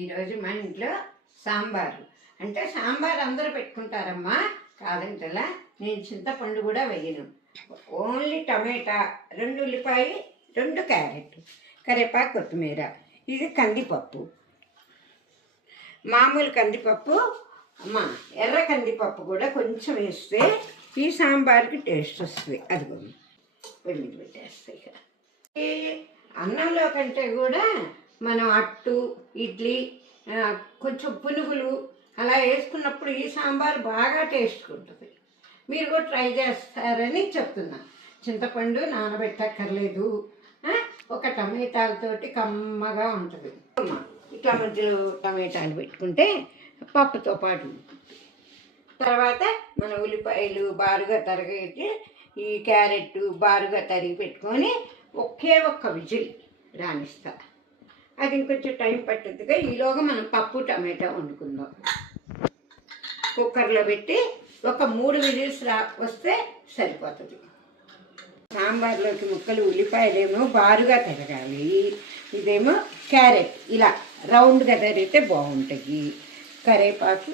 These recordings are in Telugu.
ఈరోజు మా ఇంట్లో సాంబారు అంటే సాంబార్ అందరూ పెట్టుకుంటారమ్మా, కాదంటలా. నేను చింతపండు కూడా వేయను, ఓన్లీ టమాటా, 2 ఉల్లిపాయ, 2 క్యారెట్, కరివేపాకు, కొత్తిమీర. ఇది కందిపప్పు, మామూలు కందిపప్పు. అమ్మా ఎర్ర కందిపప్పు కూడా కొంచెం వేస్తే ఈ సాంబార్కి టేస్ట్ వస్తుంది. అదిగో వెళ్ళి పెట్టేస్తాయి. ఈ అన్నంలో కంటే కూడా మనం అట్టు, ఇడ్లీ, కొంచెం పునుగులు అలా వేసుకున్నప్పుడు ఈ సాంబార్ బాగా టేస్ట్ ఉంటుంది. మీరు కూడా ట్రై చేస్తారని చెప్తున్నా. చింతపండు నానబెట్టక్కర్లేదు, ఒక టమాటాలతోటి కమ్మగా ఉంటుంది. ఇట్లా మధ్యలో టమాటాలు పెట్టుకుంటే పప్పుతో పాటు ఉంటుంది. తర్వాత మన ఉల్లిపాయలు బారుగా తరిగేసి, ఈ క్యారెట్ బారుగా తరిగి పెట్టుకొని ఒకే ఒక్క విజిల్ రానిస్తా. అది ఇంకొంచెం టైం పట్టుద్దిగా. ఈలోగా మనం పప్పు టమాటా వండుకుందాం. కుక్కర్లో పెట్టి ఒక 3 విజిల్స్ వస్తే సరిపోతుంది. సాంబార్లోకి ముక్కలు ఉల్లిపాయలేమో బారుగా తరగాలి, ఇదేమో క్యారెట్ ఇలా రౌండ్గా తరిగితే బాగుంటుంది. కరివేపాకు,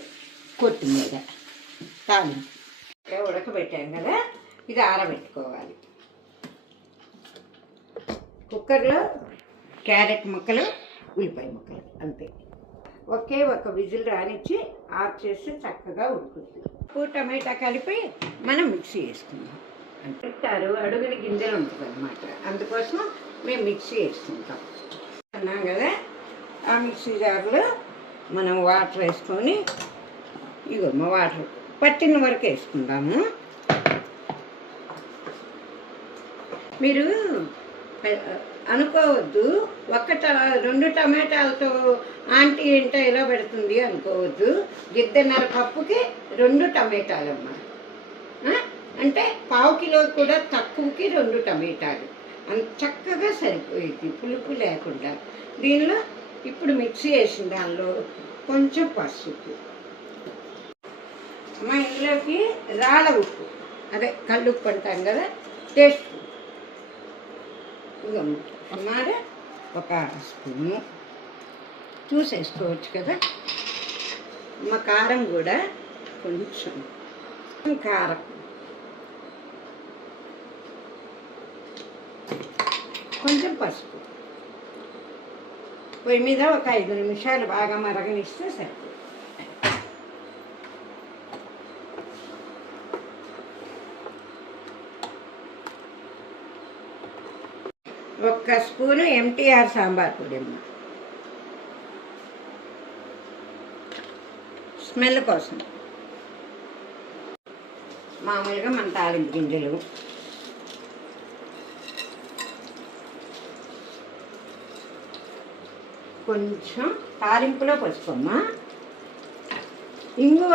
కొత్తిమీర, తాలింపు ఉడకబెట్టాం కదా, ఇది ఆరబెట్టుకోవాలి. కుక్కర్లో క్యారెట్ ముక్కలు, ఉల్లిపాయ ముక్కలు అంతే. ఒకే ఒక విజిల్ రానిచ్చి ఆఫ్ చేసి చక్కగా ఉడుకుతుంది. ఉప్పు టమాటా కలిపి మనం మిక్సీ వేసుకుందాం. అంటారు అడుగుని గింజలు ఉంటుంది అన్నమాట, అందుకోసం మేము మిక్సీ వేసుకుంటాం. అన్నాం కదా, ఆ మిక్సీ జార్లో మనం వాటర్ వేసుకొని, ఇగో మా వాటర్ పట్టిన వరకు వేసుకుందాము. మీరు అనుకోవద్దు, 2 టమాటాలతో ఆంటీ ఏంటో ఎలా పెడుతుంది అనుకోవద్దు. 1.5 కప్పుకి 2 టమాటాలమ్మా, అంటే 1/2 కిలో కూడా తక్కువకి 2 టమాటాలు. అంత చక్కగా సరిపోయింది, పులుపు లేకుండా. దీనిలో ఇప్పుడు మిక్సీ వేసిన దానిలో కొంచెం పసుపు, మా ఇంట్లోకి రాళ్ళ ఉప్పు, అదే కల్లుప్పు అంటాం కదా, టేస్ట్ అన్నమాట. ఒక స్పూను చూసేసుకోవచ్చు కదా. మా కారం కూడా కొంచెం కారం, కొంచెం పసుపు. పొయ్యి మీద ఒక 5 నిమిషాలు బాగా మరగనిస్తే సరిపోతుంది. ఒక్క స్పూను ఎంటీఆర్ సాంబార్ పొడి అమ్మ, స్మెల్ కోసం. మామూలుగా మన తాలింపు గింజలు, కొంచెం తాలింపులో పసుపమ్మా. ఇంగువ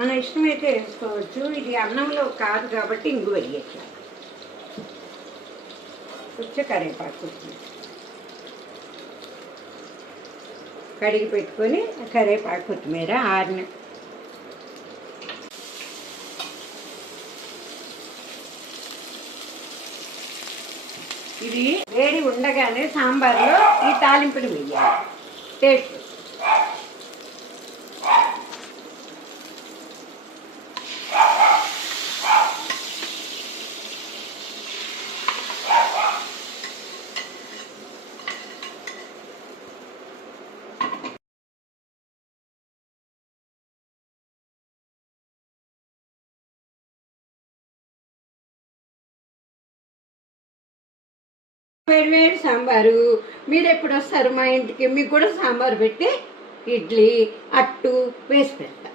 మన ఇష్టమైతే వేసుకోవచ్చు, ఇది అన్నంలో కాదు కాబట్టి ఇంగువ వేయట్లేదు. కొంచెం కరివేపాకు, కడిగి పెట్టుకొని కరివేపాకు, కొత్తిమీర ఆరిన. ఇది వేడి ఉండగానే సాంబార్లో ఈ తాలింపులు వేయాలి, టేస్ట్. వేడి సాంబారు. మీరు ఎప్పుడు వస్తారు మా ఇంటికి? మీకు కూడా సాంబారు పెట్టి ఇడ్లీ, అట్టు వేసి పెడతా.